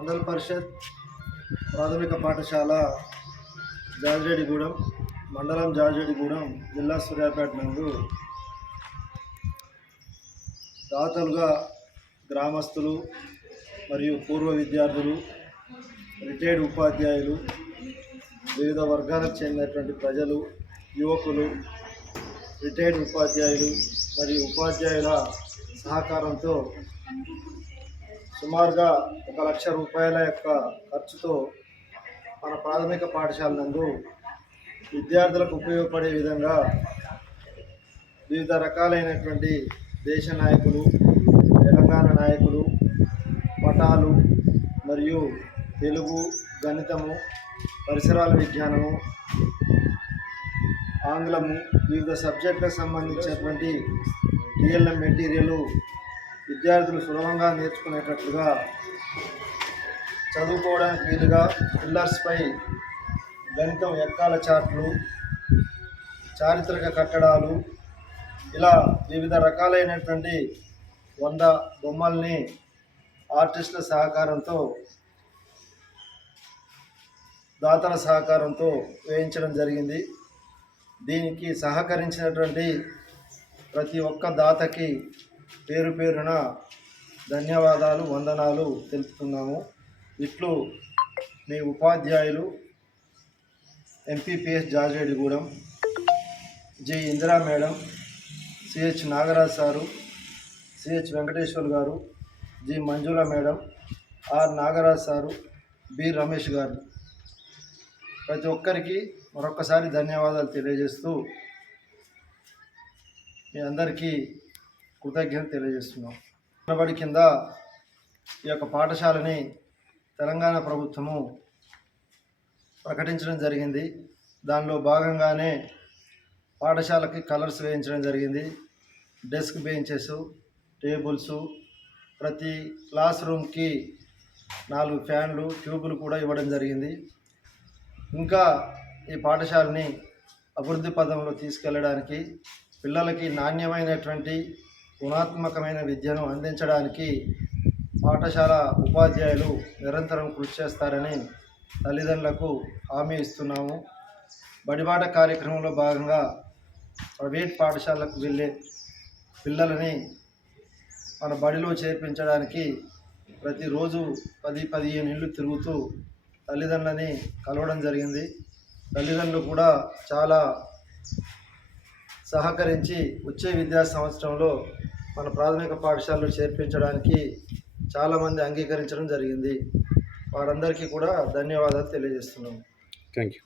మండల పరిషత్ ప్రాథమిక పాఠశాల జాజిరెడ్డిగూడెం, మండలం జాజిరెడ్డిగూడెం, జిల్లా సూర్యాపేట నందు దాతలుగా గ్రామస్తులు మరియు పూర్వ విద్యార్థులు, రిటైర్డ్ ఉపాధ్యాయులు, వివిధ వర్గాలకు చెందినటువంటి ప్రజలు, యువకులు, రిటైర్డ్ ఉపాధ్యాయులు మరియు ఉపాధ్యాయుల సహకారంతో సుమారుగా 1,00,000 రూపాయల యొక్క ఖర్చుతో మన ప్రాథమిక పాఠశాల నందు విద్యార్థులకు ఉపయోగపడే విధంగా వివిధ రకాలైనటువంటి దేశ నాయకులు, తెలంగాణ నాయకులు పటాలు మరియు తెలుగు, గణితము, పరిసరాల విజ్ఞానము, ఆంగ్లము, వివిధ సబ్జెక్టులకు సంబంధించినటువంటి టీఎల్ఎం మెటీరియల్ విద్యార్థులు సులభంగా నేర్చుకునేటట్లుగా చదువుకోవడానికి వీలుగా పిల్లర్స్పై గణితం ఎక్కాల చార్ట్లు, చారిత్రక కట్టడాలు, ఇలా వివిధ రకాలైనటువంటి 100 బొమ్మల్ని ఆర్టిస్టుల సహకారంతో, దాతల సహకారంతో వేయించడం జరిగింది. దీనికి సహకరించినటువంటి ప్రతి ఒక్క దాతకి పేరు పేరున ధన్యవాదాలు, వందనాలు తెలుపుతున్నాము. ఇట్లు మీ ఉపాధ్యాయులు MPPS Jajireddigudem, G Indira madam, CH Nagaraj sir, CH Venkateshwar గారు, G Manjula madam, R Nagaraj sir, B Ramesh గారు, ప్రతి ఒక్కరికి మరొక్కసారి ధన్యవాదాలు తెలియజేస్తూ మీ అందరికీ కృతజ్ఞత తెలియజేస్తున్నాం. బడి కింద ఈ యొక్క పాఠశాలని తెలంగాణ ప్రభుత్వము ప్రకటించడం జరిగింది. దానిలో భాగంగానే పాఠశాలకి కలర్స్ వేయించడం జరిగింది. డెస్క్ బెంచెస్, టేబుల్స్, ప్రతి క్లాస్ రూమ్కి 4 ఫ్యాన్లు, ట్యూబులు కూడా ఇవ్వడం జరిగింది. ఇంకా ఈ పాఠశాలని అభివృద్ధి పదంలో తీసుకెళ్ళడానికి, పిల్లలకి నాణ్యమైనటువంటి గుణాత్మకమైన విద్యను అందించడానికి పాఠశాల ఉపాధ్యాయులు నిరంతరం కృషి చేస్తారని తల్లిదండ్రులకు హామీ ఇస్తున్నాము. బడిబాట కార్యక్రమంలో భాగంగా ప్రైవేట్ పాఠశాలకు వెళ్ళే పిల్లలని మన బడిలో చేర్పించడానికి ప్రతిరోజు 10-15 ఇళ్ళు తిరుగుతూ తల్లిదండ్రులని కలవడం జరిగింది. తల్లిదండ్రులు కూడా చాలా సహకరించి వచ్చే విద్యా సంవత్సరంలో మన ప్రాథమిక పాఠశాలలో చేర్పించడానికి చాలామంది అంగీకరించడం జరిగింది. వారందరికీ కూడా ధన్యవాదాలు తెలియజేస్తున్నాము. Thank you.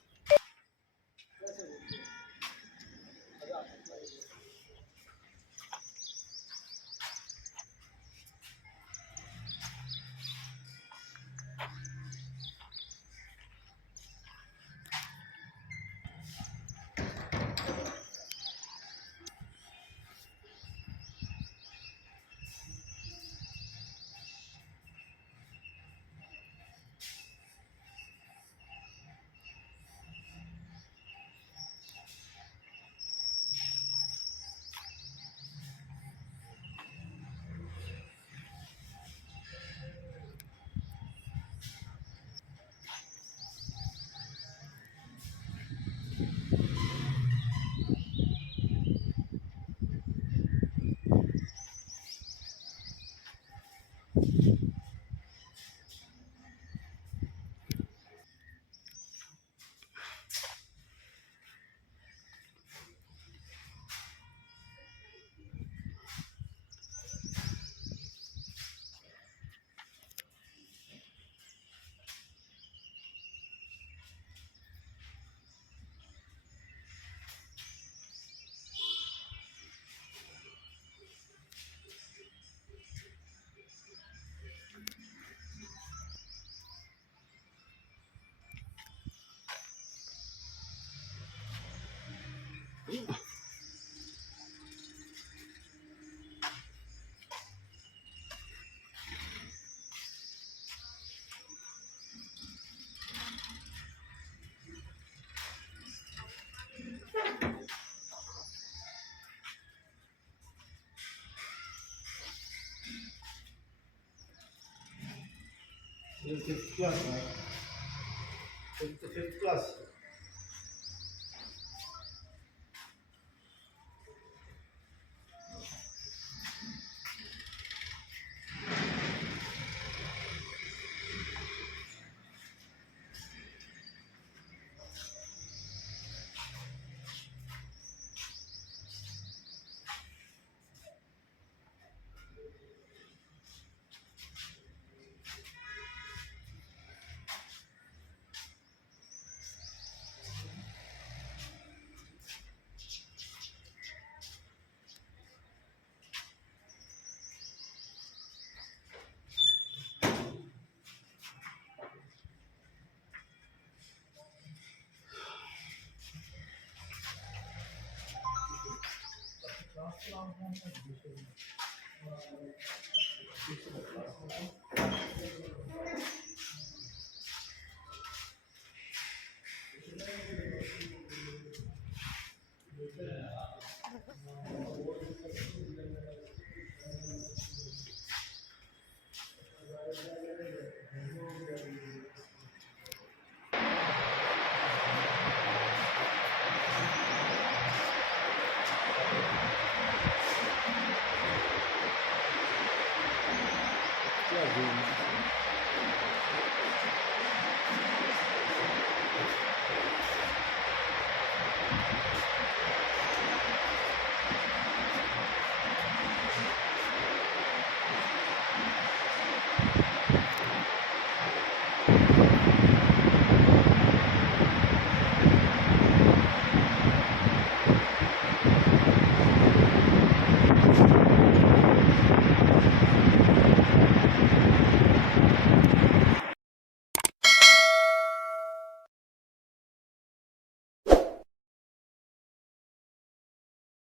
Fifth class fifth class.